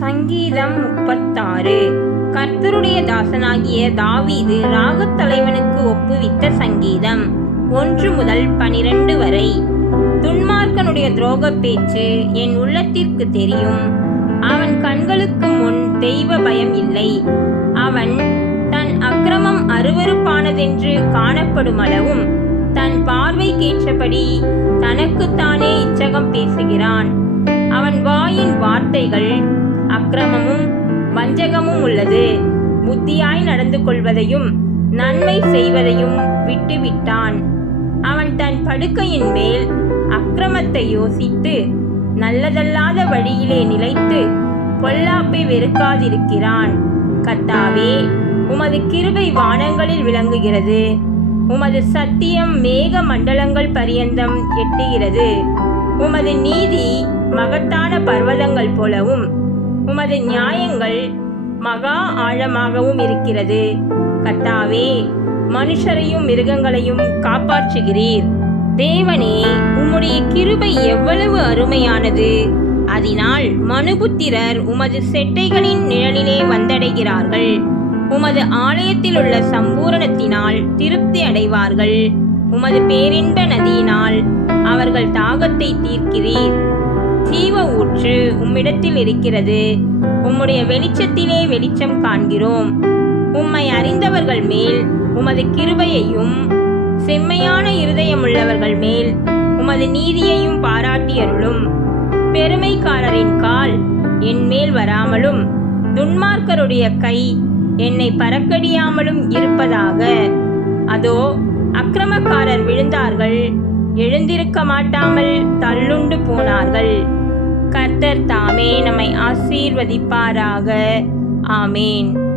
சங்கீதம் 36. கர்த்தருடைய தாசனாகிய தாவீது ராகத் தலைவனுக்கு ஒப்புவித்த சங்கீதம் 1 முதல் 12 வரை. துன்மார்க்கனுடைய துரோகப் பேச்சு என் உள்ளத்திற்கு தெரியும். அவன் கண்களுக்கு முன் தெய்வ பயம் இல்லை. அவன் தன் அக்கிரமம் அருவருப்பானதென்று காணப்படும் அளவும் தன் பார்வைக்கேற்றபடி தனக்குத்தானே இச்சகம் பேசுகிறான். அவன் வாயின் வார்த்தைகள் அக்கிரமமும் வஞ்சகமும் உள்ளது. புத்தியாய் நடந்து கொள்வதையும் நன்மை செய்வதையும் விட்டுவிட்டான். அவன் தன் படுக்கையின் மேல் அக்கிரமத்தை யோசித்து நல்லதல்லாத வழியிலே நிலைத்து பொல்லாப்பை வெறுக்காதிருக்கிறான். கர்த்தாவே, உமது கிருபை வானங்களில் விளங்குகிறது. உமது சத்தியம் மேக மண்டலங்கள் பரியந்தம் எட்டுகிறது. உமது நீதி மகத்தான பர்வதங்கள் போலவும் உமது நியாயங்கள் மகா ஆழமாகவும் இருக்கிறது. கர்த்தாவே, மனுஷரையும் மிருகங்களையும் காப்பாற்றுகிறீர். தேவனே, உம்முடைய கிருபை எவ்வளவு அருமையானது! அதனால் மனுபுத்திரர் உமது செட்டைகளின் நிழலிலே வந்தடைகிறார்கள். உமது ஆலயத்தில் உள்ள சம்பூரணத்தினால் திருப்தி அடைவார்கள். உமது பேரின்ப நதியினால் அவர்கள் தாகத்தை தீர்க்கிறீர். ஜீவ ஊற்று உம்மிடத்தில் இருக்கிறது. உம்முடைய வெளிச்சத்திலே வெளிச்சம் காண்கிறோம். உம்மை அறிந்தவர்கள் மேல் உமது கிருபையையும் செம்மையான இருதயமுள்ளவர்கள் மேல் உமது நீதியையும் பாராட்டியருளும். பெருமைக்காரரின் கால் என் மேல் வராமலும் துன்மார்க்கருடைய கை என்னை பறக்கடியாமலும் இருப்பதாக. அதோ, அக்கிரமக்காரர் விழுந்தார்கள், எழுந்திருக்க மாட்டாமல் தள்ளுண்டு போனார்கள். கர்த்தர் தாமே நம்மை ஆசீர்வதிப்பாராக. ஆமேன்.